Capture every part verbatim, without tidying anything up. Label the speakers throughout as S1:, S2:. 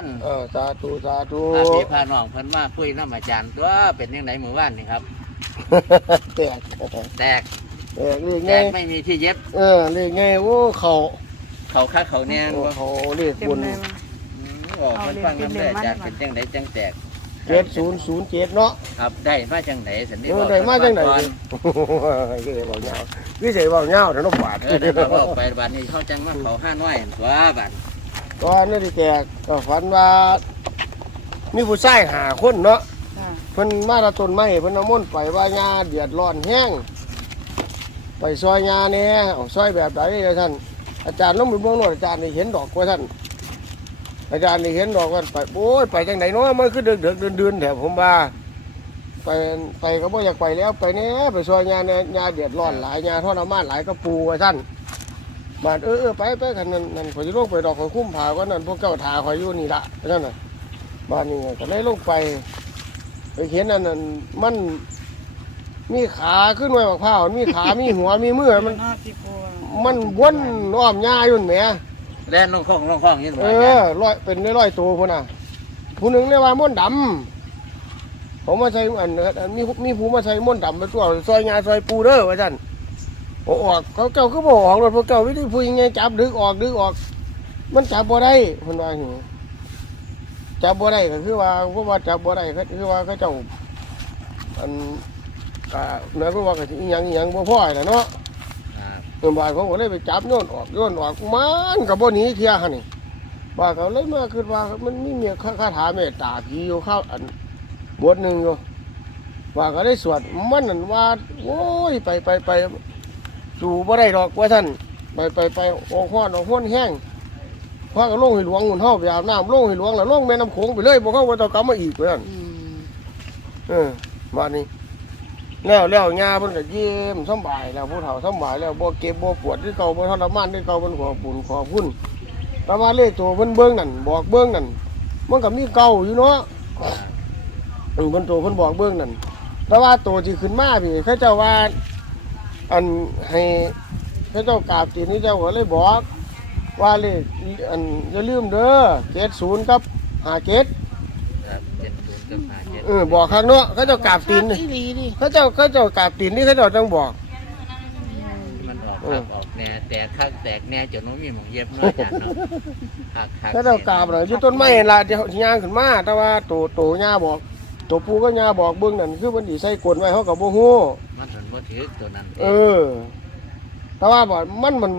S1: เออสาธุสาธุ
S2: พาพี่พาน้องเพิ่นมาคุยน้ำอาจารย์ตัวเป็นยังไงหมู่บ้านนี่ครับ
S1: แตก
S2: แตก
S1: แตกเรียก
S2: แต
S1: ไง
S2: กไม่มีที่เย็บ
S1: เออเรียกไงโอ้เขา
S2: เขาคักเขาแน่นบ่
S1: เขาเรียก
S3: เต็ม
S1: บุญ
S3: เลยมั้ย
S2: อืมบอกเพิ่นฟังน้ำได้อาจารย์เป็นจังไดจังแตก
S1: เจ็ดศูนย์ศูนย์เจ็ดเนาะ
S2: ครับได้มาจังไดสันนิ
S1: เออ
S2: บอก
S1: ได้มาจังไหน
S2: ก่อน
S1: ก็เลยบอกเงาพี่เสกบอกเงาแต่น้องบาด
S2: เออได้มาบอกไปบัดนี้เขาจังมาเขาห้าน้อยตัวบัด
S1: ตอนนั้นที่แตกก็ฝันว่ามีผู้ชายหาคนเนาะ
S3: ค่ะ
S1: เพิ่นมาตะต้นไม้เพิ่นเอาม่นต์ไปว่ายาเดือดร้อนแห้งไปซอยยาแหน่เอาซอยแบบไหนเลยท่านอาจารย์ลงไปเบิ่งโน่นอาจารย์นี่เห็นดอกว่าท่านอาจารย์นี่เห็นดอกว่าไปโอ้ยไปจังไหนเนาะมันคือเดือดเดือดเดือนๆแถวผมว่าไปไปก็บ่อยากไปแล้วไปแหน่ไปซอยยาเนี่ยยาเดือดร้อนหลายยาทรมานหลายก็ปูว่าท่านบาดเออเออไปไปกันนั่นนั่นข่อยสิลงไปดอกข่อยคุ้มผาก็นั่นพวกเจ้าทาข่อยอยู่นี่ละนั่นน่ะบ้านนี้ก็เลยลงไปไปเห็นอันนั้นมันมีขาขึ้นไว้บักพร้าวมีขา มีหัวมีมือมัน
S3: น่าสิกลัว
S1: มันวนอ้อมหญ้าอยู่นั่นแหม
S2: แล่นลงคลองลงคลองอยินบ่
S1: เอ
S2: อาจาร
S1: อ
S2: ย์
S1: ร้อยเป็นร้อยๆตัวพุ่นน่ะผู้หนึ่งเรียกว่าม่วนดำผมมาใช้อันอันมีมีผู้มาใช้ม่วนดำมาตัวซอยหญ้าซอยปูเด้อว่าซั่นโอ้ออกเขาเจ้าคือบ่ออกรถพวกเจ้าวิธีผู้ยังไงจับดึกออกดึกออก มันจับบ่ได้เพิ่นว่าอย่างนี้จับบ่ได้ก็คือว่าเพราะว่าจับบ่ได้ก็คือว่าเขาเจ้าอันก็เนื้อก็ว่าก็สิอีหยังอีหยังบ่พอแหละเนาะ
S2: ครับ
S1: เมื่อบ่ายเขาก็เลยไปจับโยนออกโยนออกมันกับบ่หนีเที่ยหั่นนี่บ่ายเขาเลยมาคิดว่ามันมีเมียคาถาเมตตาผีอยู่เข้าอันบทหนึงอยู่ว่าก็ได้สวดมันนั่นว่าโอ้ยไปไปไปสู่บ่ได้ดอกว่าท่านไปไปไปออกฮ้อนออกฮ้อนแห้งพาก็ลงให้หลวงหุ่นเฮาไปอาบน้ำลงให้หลวงแล้วลงแม่น้ำโขงไปเลยบ่เข้าบ่ต้องกลับมาอีกว่าซั่น
S3: อืม
S1: เออมานี่แล้วแล้วงาเพิ่นก็เยี่ยมสำบายแล้วผู้เฒ่าสำบายแล้วบ่เก็บบ่ปวดที่เก่าบ่ทรมานที่เก่าเพิ่นขอบุญขอคุณแต่ว่าเลขตัวเพิ่นเบิ่งนั่นบอกเบิ่งนั่นมันก็มีเก่าอยู่เนาะเออเพิ่นตัวเพิ่นบอกเบิ่งนั่นแต่ว่าตัวที่ขึ้นมาพี่เขาเจ้าว่าอันให้เขาเจ้ากราบตีนนี่เจ้าก็เลยบอกว่าเลขอันอย่าลืมเด้อเจ็ดศูนย์กับห้าเจ็ด
S2: ครับเจ็ดศูนย์กับห้าเจ็ด
S1: เออบอกข้างเนาะเขาเจ้ากราบตีนนี่
S3: อีหลีดิ
S1: เขาเจ้าเขาเจ้ากราบตีนนี่เขาเจ้าต้องบอก
S2: มันออกครับออกแน่แตกคักแตกแน่จนน้องมีหมองเย็บเนาะอาจารย์เนาะคักคัก
S1: เขาเจ้ากราบเลยอยู่ต้นไม้ล่ะเดี๋ยวย่างขึ้นมาแต่ว่าโตโตย่าบอกโตปูก็ย่าบอกเบื้องนั่นคือมันดีใส่กลนไว้เขากับโบฮู้
S2: มันถึงบ่ถือตัวนั้น
S1: เออ แต่ว่าบอกมันมัน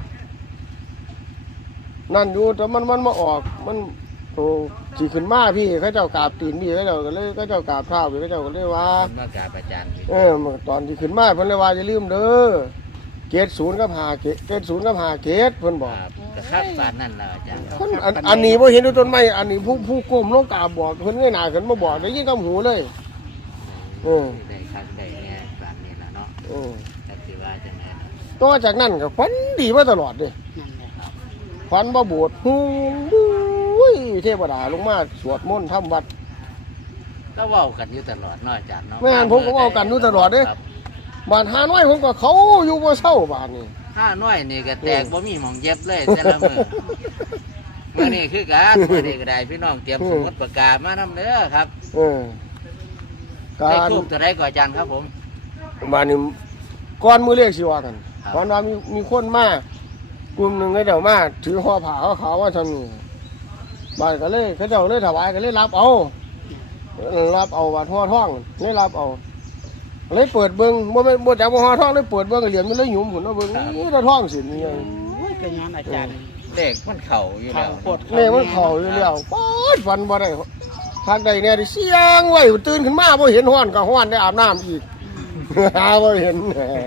S1: นั่นอยู่แต่มันมันมาออกมันโตสีขึ้นมาพี่เขาเจ้ากราบตีนพี่เขาเจ้าก็เลยเขาเจ้ากราบเท้าพี่เขาเจ้าก็เลยว่า
S2: มันมากราบอาจารย์
S1: เออตอนที่ขึ้นมาเพิ่นเลยว่าอย่าลืมเด้อเกตศูนย์กับหาเกตเกตศูนย์กับหาเกตเพิ่นบอก
S2: ครับกระคักปานนั่นล่ะอาจารย์
S1: เพิ่นอันอันนี้บ่เห็นด้วยต้นไม้อันนี้ผู้ผู้ก้มลงกราบบอกเพิ่นเงยหน้าขึ้นมาบอกได้ยินกับหูเลย เออ
S2: ได้คักได้แน่ปานนี้ล่ะเนาะ
S1: เออ
S2: แต่สิว่าจังได๋เนาะ
S1: ต่อจากนั้นก็ฝันดีมาตลอดเด้
S3: นั่นแหละ
S1: ฝันบ่โบดฮู้อุ้ยเทวดาลงมาสวดมนต์ทำวัด
S2: ก็เว้ากันอยู่ตลอดเนาะอาจารย์เนาะ
S1: แม่นผมก็เว้ากันอยู่ตลอดเด้
S2: ครับ
S1: บ้านหาน้อยผมก็เขาอยู่บ่เศร้าบ้านนี้
S2: ห้าน้อยนี่ก็แตกบ่มีหม่องเย็บเลยแต่ละมื้อมื้อนี้คือกันมื้อนี้ก็ได้พี่น้องเตรียมสมุดปากกามานำเด้อครับ
S1: เออ กา
S2: ได้
S1: ร
S2: ทูบตัวใดก่อนอาจารย์ครับผม
S1: บ้านนี้ก่อนมื้อเรียกสิว่ากัน
S2: ครับ
S1: วันว่ามีมีคนมากลุ่มหนึงก็เจ้ามาถือห่อผ้าขาวๆว่าซั่นนี่บ้านก็เลยเขาเจ้าเลยถวายก็เลยรับเอารับเอาบาดห่อทองเลยรับเอาเลยเปิดเบิ่งบ่แม่นบ่จักบ่ห่อทองเลยเปิดเบิ่งก็เหรียญมันเลยหยุมพุ่นเนาะเบิ่งนี่ตะทองสินี่
S3: โอ้ยเป็นงานอาจารย์
S2: เลขมันเข้าอยู่
S3: เขา
S2: แล้ว
S3: โคตร
S1: แม่มันเข้าอยู่แล้วป๊าดฟันบ่ได้ทางใดเนี่ยได้เสียงไว้ตื่นขึ้นมาบ่เห็นฮ้อนก็ฮ้อนได้อาบน้ำอีก หาบ่เห็น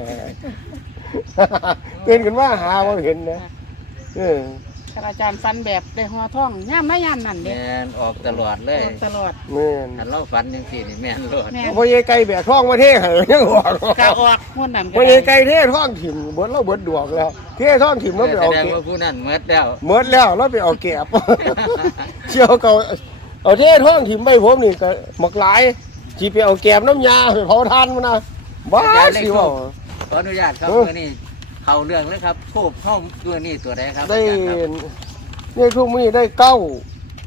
S1: ตื่นขึ้นมาหาบ่เห็นนะเออ
S3: ถ้าอาจารย์ฟันแบบได้หัวท่องย่ามไม่ย่ามนั่นเด้
S2: แม่นออกตลอดเลย
S3: ตลอด
S1: แม่น
S2: ถ้าเราฝันจังซี่นี่แม่นโลด
S3: แม่
S1: พ่อใหญ่ไก่แบกท้องมาเทให้ยังออก
S3: กะออกหัวนั่นก็
S1: พ่อใหญ่
S3: ได้
S1: ไก่เทท้องถิ่มเบิดเราเบิดดวกแล้วเทท้องถิ่มเราไป
S2: แส
S1: เอา
S2: ดง
S1: เก็บ
S2: ว่าผู้นั้นหมดแล้ว
S1: หมดแล้วเราไปเอาแก็บ เชี่ยวเก่าเอาเทท้องถิ่มไปผมนี่ก็หมักหลายสิไปเอาแก็บน้ำยาไปเผาทานมันนะบ้าสิเว่า
S2: ขออนุญาตครับ
S1: เออ
S2: มื้อนี้เข้าเรื่องเลยครับทูบเฮาตัวนี้ตัวใดครับ
S1: ได้
S2: อาจารย์ครับ
S1: เนี่ยทุกมื้อนี้ได้เก้า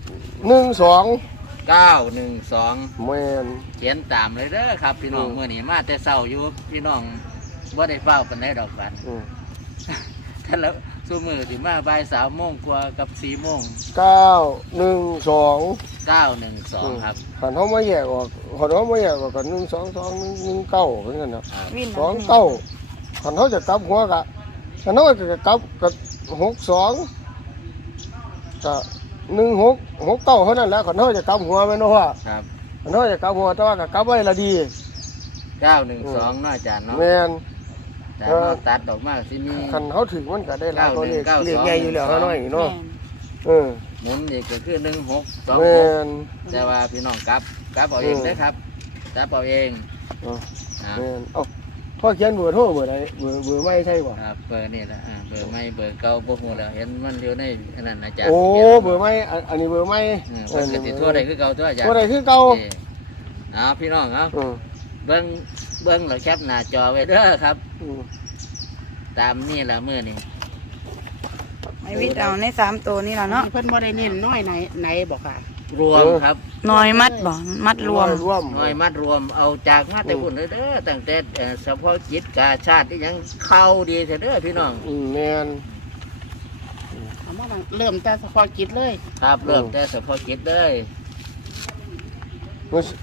S1: หนึ่งสอง
S2: เก้าหนึ่งสอง
S1: แมน
S2: เขียนตามเลยเด้อครับพี่น้อง
S1: อืม
S2: เมื่อนี้มาแต่เช้าอยู่พี่น้องว่าได้เฝ้ากันได้ดอกกัน
S1: อืม
S2: ท่านแล้วสู้มือถึงมาบ่ายสามโมงกว่ากับสี่โมง
S1: เก้าหนึ่งสอง
S2: เก้าหนึ่งสองครับ
S1: ขันเขาไม่แยกออกขันเขาไม่แยกออกกันหนึ่งสองสองหนึ่งหนึ่งเก้าเหมือนกันนะ
S2: ครับ
S3: วิน
S1: สองเก้าขันเขาจะกลับหัวกะขันเขาจะกลับกับหกสองกะหนึ่งหกหกเก้าเท่านั้นแหละขันเขาจะกลับหัวไหมเนาะว่า
S2: ครับ
S1: ขันเขาจะกลับหัวแต่ว่าก็กลับไว้ละดี
S2: เก้าหนึ่งสองน่าจะเนาะ
S1: แมน
S2: แต่ว่าตัดดอกมากสิมี
S1: ขันเขาถึงมันก็ได้หลายตัวเลข
S2: เก้าหนึ่ง
S1: เลขใหญ่อยู่แล้ว
S2: เก้าสอง
S1: เขาน้อย
S3: แม่
S1: เนาะ
S3: น
S1: เออ
S2: หมุนอีกก็คือหนึ่งหกสอง
S1: แม
S2: หก
S1: น
S2: แต่ว่าพี่น้องกลับกลับเอาเอง
S1: อืม
S2: ได้อครับกลับเอาเอง
S1: เออ
S2: อ่า
S1: แมนเอ้าพ่อเขียนเบอร์โทรเบอร์ไหนเบอร์เบอร์ไม่ใช่ป่ะ
S2: ครับเบอร์นี่แหละอ่าเบอร์ไม่เบอร์เก่าบ่ฮู้แล้วเห็นมันอยู่ในอันนั้นอาจารย์
S1: โอ้
S2: ขียน
S1: เบอร์ไม่อันอันนี้เบอร์ไม่
S2: อืมเพิ่นก็สิทั่วได้คือเก่าตัวอาจารย์
S1: ทั่วได้คือเก่า
S2: นี่เอาพี่น้องเอา
S1: อืม
S2: เบิ้งเบิ้งเราแคปหน้าจอไว้เด้อครับ
S1: อืม
S2: ตามนี่ละมื้อนี้
S4: ไม่วิทย์เอาในสามตัวนี่แหละเนาะ
S3: เพิ่นบ่ได้เน้นน้อยไหนไหนบอกค่ะ
S2: รวมครับ
S4: น้อยมัดบ่มัดรวม
S1: รวม
S2: น้อยมัดรวมเอาจากมาแต่พุ่นเด้อเด้อตั้งแต่เอ่อเฉพาะกิจกาชาติที่ยังเข้าดีเถอะเด้อพี่น้อง
S1: อืมแมน
S3: เอามาบังเริ่มแต่เฉพาะกิจเลย
S2: ครับเริ่มแต่เฉพาะกิจเลย
S1: มัน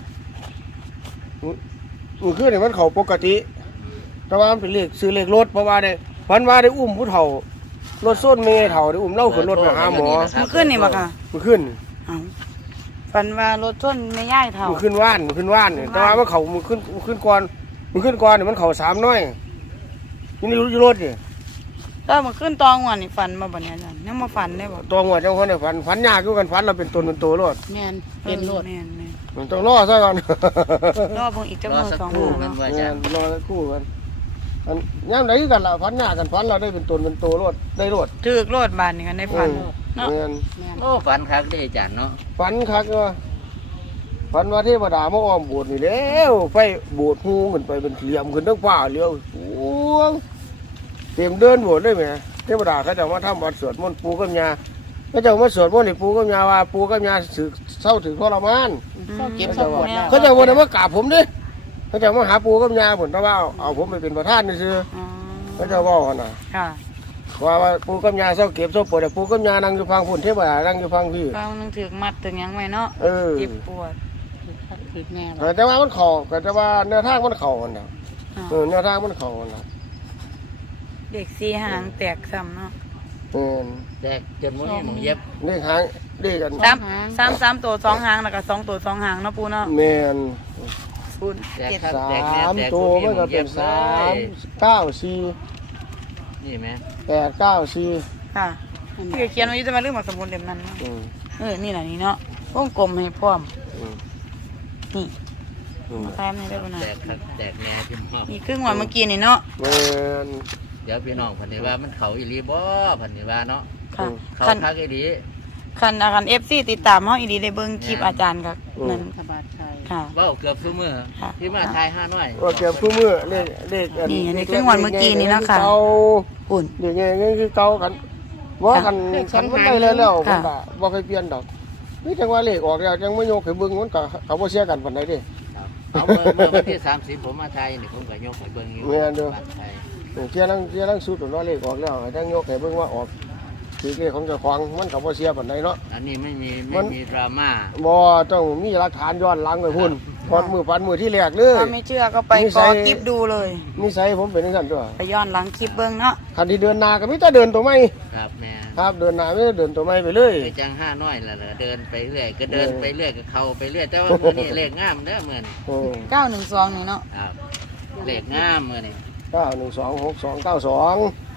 S1: มันคือเนี่ยมันเขาปกติ แต่ว่ามันเป็นเลขซื้อเลขรถเพราะว่าได้วันว่าได้อุ้มผู้เฒ่ารถส้นเมย์เฒ่าได้อุ้มเล่าขึ้นรถไปหาหมอ
S4: มันขึ้นนี่บ่ค่ะ
S1: มันขึ้น
S4: เอาฝันว่ารถชนไม่ย่ายเท่า
S1: มันขึ้นว่านมันขึ้นว่านเนี่ยแต่ว่ามันเขามันขึ้นมันขึ้นก่อนมันขึ้นก่อนเนี่ยมันเขาสามน้อยนี่นี่อยู่รถเนี่ย
S4: ก็มันขึ้นตองวันนี่ฝันมาบ่เนี่ยอาจารย์ยังมาฝันได้บ่
S1: ตัวหัวเจ้าคนเนี่ยฝันฝันยากอยู่กันฝันเราเป็นตนเป็นตัวรถ
S3: แม่นเป็นรถ
S4: แม่นแม่น
S1: มันต้องรอซะก่อน
S4: รอเบิ่งอีกจัก
S2: รอ
S4: มื้อ
S2: สัก
S4: สอง
S2: ครู่
S4: มื้อ
S2: มัน
S4: เนาะ
S2: ว่า
S1: เนี่
S2: จะ
S1: ยรอสักครู่กันอันย่ำไหนกันล่ะฝันยากกันฝันเราได้เป็นตนเป็นตัวรถได้รถ
S4: ถึกโลดบาดนี่กันได้ฝัน เนาะ
S1: เงิน
S3: แม่น
S2: โอ้ฝันคักเด้อาจารย์เนาะ
S1: ฝันคักเนาะฝันว่าเทวดามาอ้อมโบสถ์นี่แล้วไฟโบสถ์ฮูขึ้นไปเป็นเหลี่ยมขึ้นทั้งฟ้าเลี้ยวโอ้งเต็มเดินโบสถ์ได้ไหมเทวดาเขาจะมาทำวัดสวดมนต์ปู่กับย่าเขาจะมาสวดมนต์ให้ปู่กับย่าว่าปู่กับย่าสึกเศร้าถึงทรมาน
S3: เศร้าเก็บเศร้าปวดแล้ว
S1: เขาจะวนมากราบผมดิเขาจะมาหาปู่กับย่าผมแต่ว่าเอาเอาผมไปเป็นประธานนี่คือ
S4: อ๋อ
S1: เขาจะว่ากันนะ
S4: ค่ะ
S1: ว่าว่าปู่กับย่าเศร้าเก็บเศร้าปวดแต่ปู่กับย่านั่งอยู่ฟังพุ่นเทวดานั่งอยู่ฟังพี่
S4: เรานึงถึกมัดถึงหยังไว้เนาะ
S1: เออ
S4: เจ็บปวด
S3: คือแน่บ่
S1: แต่ว่ามันเข่าแต่ว่าแนวทางมันเข่ากันนะ
S4: อ่า
S1: เออแนวทางมันเข่ากันนะ
S4: เด็กสีหางแตกซ้ำเนาะ
S1: เออ
S2: แดกจนบ่มีหมองเย็บ
S1: เรียกหางเรียกกัน
S4: สามสามสามตัวสองหางแล้วก็สองตัวสองหางเนาะปูเนาะ
S1: แมน
S4: ปูน
S2: แดก
S4: เจ็ด
S2: ครับ
S1: สา
S2: แดกแน่
S1: ม
S2: แดก
S1: ตัว
S2: บ่มี
S1: มัน
S2: หม
S1: ก็
S2: อง
S1: เป็
S2: เย็
S1: น
S2: บเล
S1: สาม
S2: ย
S1: เก้าสี่
S2: นี่ไหม
S1: แปดเก้าสี่
S4: ค่ะพี่ก็เขียนไว้อยู่แต่ว่าลืมเอาสมุดเล่มนั้นเนาะ
S1: อืม
S4: เออนี่แหละนี่เนาะวงกลมให้พร้อม
S1: อืม
S4: นี่
S1: อืม
S4: มาตามนี่ได้ป่ะนะ
S2: แดกครับแดกแน่พี่น้อง
S4: นี่ครึ่งวันเมื่อกี้นี่เนาะ
S1: แมน
S2: เดี๋ยวพี่น้องเพันธิว่ามันเขาอีหลีบ่เพันธิว่าเนาะ
S4: ค่ะ
S2: เขา
S4: คัน
S2: คักอีหลี
S4: คันอาคันเอฟซีติดตามเฮาอีดีได้เบิ่งคลิปอาจารย์กับนั่น
S3: สบายใจ
S4: ค่ะ
S2: เว้าเกือบซุมื้อ
S4: ค่ะ
S2: ที่มาทายห้าน้อย
S1: ว่าเก็บคู่มือเลขเลข
S4: นี่อันนี้ครึ่งวันเมื่อกี้นี่นะค่ะ
S1: เก่า
S4: อุ่น
S1: เดี๋ยวไงเงี้ยคือเก่ากันว่ากันขันมันได้แล้วแล้วผม
S4: ค่ะ
S1: ก็บ่เคยเปลี่ยนดอกนี่จังว่าเลขออกแล้วจังไม่โยกให้เบิ่งมันก็เขาบ่เสียกันปานใดเด้
S2: เอาเมื่อเมื่อวันที่สามสิบผมมาทายนี่ผมก็ยกให้เบิ่งอยู่
S1: แม่นเด้อ
S2: บ้านไทย
S1: เออเที่ยลังเที่ยลังสุดเนาะเลขออกแล้วให้จังโยกให้เบิ่งว่าออกคือเลขของเจ้าของมันก็บ่เสียปานใดเนาะ
S2: อันนี้ไม่มี
S1: มั
S2: ไม่
S1: น
S2: มีดราม่า
S1: บ่ต้องมีหลักฐานย้อนหลังไปพุ่นพอดมือฟันมือที่แรกเลย
S4: ถ้าไม่เชื่อก็ไป
S1: นิ
S4: ก
S1: สั
S4: อย คลิปดูเลย
S1: นิสัยผมเป็นจังซั่นตัว
S4: ไปย้อนหลังคลิปเบิ่งเนาะ
S1: คันที่เดินหน้าก็มีแต่เดินตัวใหม่
S2: ครับแม่
S1: ครับเดินหน้าไม่ได้เดินตัวใหม่ไปเลย
S2: คือจังห้าน้อยละเหรอเดินไปเรื่อยก็เดินไปเรื่อยก็เข้าไปเรื่อยแต่ว่ามื้อนี้เลขงามเด้อมื้อนี้
S1: โอ้
S4: เก้าหนึ่งสองนี่เนาะ
S2: ครับเลขงามมื้อนี้
S1: เก้าหนึ่งสองหกสองเก้าสอง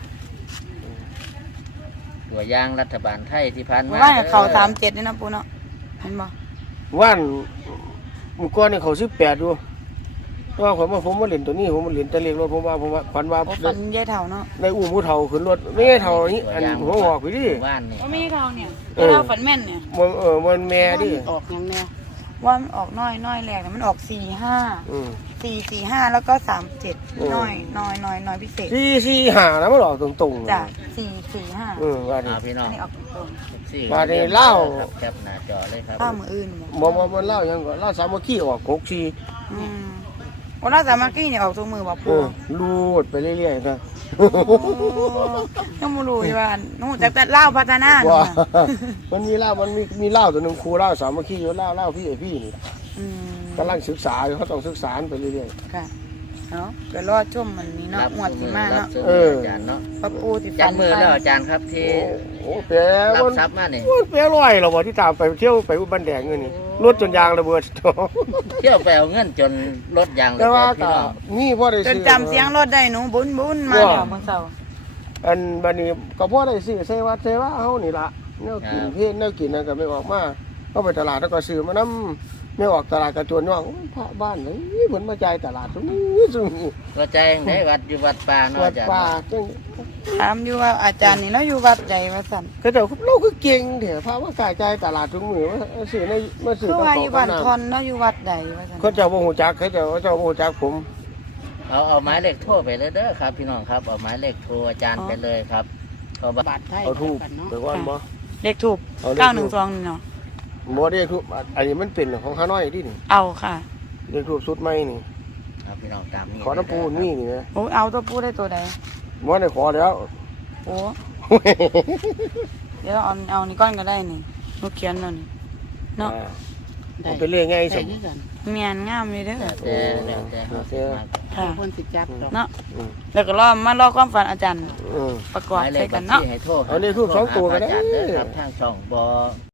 S2: ตัวอย่างรัฐบาลไทยที่ผ่านมา
S4: ว่า
S2: ด้อ
S4: เขาสามเจ็ดนี่นะปูเนาะเห็นบ่
S1: วันมื่อก่อนนี่เขาสิบแปดดูแต่ว่าผมว่าผมมาเล่นตัวนี้ผมมาเล่นแต่เล็กรถผมว่าผมว่าฝันว่า
S4: โอ้ฟันยายเท่าเนาะ
S1: ได้อุ้มผู้เฒ่าขึ้นรถไม่ใช่เฒ่านี้อันหัวงอกไปดิ
S2: ว่านนี่
S4: ว่าไม่ยายเท่าเนี่ย
S1: เออ
S4: ยายเท่าฝันแม่นเนี่ย
S1: มันเออมันแม่ดิ
S3: ออกอย่างแน่
S4: ว่ามันออกน้อยน้อยแรกเนี่ยมันออกสี่ห้า
S1: อืม
S4: สี่สี่ห้าแล้วก็สามเจ็ดน้อยน้อยน้อยน้อยพิเศษ
S1: สี่สี่ห้าแล้วมันออกตรงๆ
S4: จ้ะสี่สี่ห้า
S1: เออว่าดิ
S2: เอาพี่น้อ
S4: อั
S2: ง
S4: นนี้ออกตรง
S2: สี่
S1: มาได้เล่า
S2: ครับแคปหน้าจอเลยครับ
S4: ข้าวมืออื่นบ่
S1: บ่บ่มันเล่ายังก็เล่าสามัคคีออกหกสี่
S4: อืมวันละสามัคคีเนี่ยออกตัวมือบ่
S1: เอ
S4: ปู
S1: อรูดไปเรื่อยๆนะ
S4: ยังบ่รู้อยู่ว่าหนูจักแต่เล่าวพัฒนาหนู
S1: ว่า
S4: น่ะ
S1: มันมีเล่ามันมีมีเล่าตัวหนึงครูเล่าสามัคคีอยู่เล่าเล่าพี่ไอ้พี่นี่
S4: อืม
S1: กำลังศึกษาอยู่เขาต้องศึกษาไปเรื่อย
S4: ค่ะเนาะก็รอชมมันนี้เนาะ
S2: รับ
S4: งวดที่มาเนาะ
S2: รับ
S1: เออ
S2: อาจารย์เนาะ
S4: พระปูที่
S2: จันมือแล้วอาจารย์ครับ
S1: ๆ
S2: ที่
S1: โอ้โหแปล
S2: รับ
S1: มัน
S2: ทรัพย์มาเนี่ย
S1: มันแปลร้อยเหรอวะที่ตามไปเที่ยวไปอุบันแดงเงินนี่รถจนยางระเบิด
S2: เที่ยวไปเอาเงินจนรถยาง
S1: แต่ว่า
S2: พี่
S1: ก็
S2: น้อง
S1: มีพ่อได้
S4: จน
S1: ซื้อ
S4: จำเสียงรถได้หนูบุญบุญมาแล้วเมื่อเช้า
S1: อันบัดนี้ก็พ่อได้ซื้อใส่วัดใส่ว่าเฮานี่ล่ะแนวกินเพศแนวกินนั่นก็ไม่ออกมาเข้าไปตลาดแล้วก็ซื้อมานำไม่ออกตลาดกระจวนย่องพระบ้านนี่เหมือนมาจ่ายตลาดตรงนี้ตรงนี้
S2: ก็ใจไหนวัดอยู่วัดป่าเนาะ
S1: วั
S2: อา
S1: ด
S2: จารย์
S1: ป่า
S2: เนาะ
S1: จัง
S4: ถามอยู่ว่าอาจารย์นี่เนาะอยู่วัดใดว่าซั่น
S1: เขาเจ้าเราคือเก่งเถอะพระว่ากายจ่ายตลาดตรงมือมาซื้อในมาซื้อ
S4: คือ
S1: กับ
S4: ว่า
S1: ข
S4: อ
S1: อง
S4: ยู่
S1: กั
S4: บ้าน
S1: น
S4: ทอนเนาะอยู่วัดใดว่าซั่น
S1: เขาเจ้าบ่ฮู้จักเขาเจ้าเขาเจ้าบ่ฮู้จักผม
S2: เอาเอาหมายเลขโทรไปเลยเด้อครับ พี่น้องครับเอาหมายเลขโทรอาจารย์ไปเลยครับเขาบอก
S3: บาทไทย
S1: เอาทูบ
S3: กันเนาะ
S1: ไปก่อนบ่
S4: เลขทูบ
S1: เอาเลขทูป
S4: เก้าหนึ่งสองนี่เนาะ
S1: บ่ได้ทุบอันนี้มันเป็นของฮานอยดินี่
S4: เอาค่ะ
S1: เรียกทุบสุดใหม่นี่
S2: เอาพี่น้องตามนี้
S1: ขอน้ำปูนนี่นี่นะ
S4: โอ้ยเอาตัวปูได้ตัวใด
S1: บ่ได้ขอแล้ว
S4: โอ้เดี๋ยวเอาเอานี่ก้อนก็ได้นี่หนูเขียนแล้วนี่เนาะ
S3: ได้
S1: เอาไปเรื่อยไง
S3: ได้
S1: สม
S3: คือกัน
S4: เมียนงามเลยเด้อ
S2: แล้วแต่แล้วแต่เขาสิมา
S4: ค่ะ
S3: คนสิจับดอก
S4: เนาะ
S1: อืม
S4: แล้วก็รอมารอความฝันอาจารย์
S1: อืม
S4: ประก
S2: ห
S4: อบ
S2: มายเล
S4: ใส่
S2: ข
S4: กั
S2: บั
S4: น
S2: ญ
S4: เนาะ
S2: ชีให้โทร
S1: เอาเลขทูปสองตัวก็ได้
S2: โทรหาพระอาจารย์เด้อครับทางช่องบ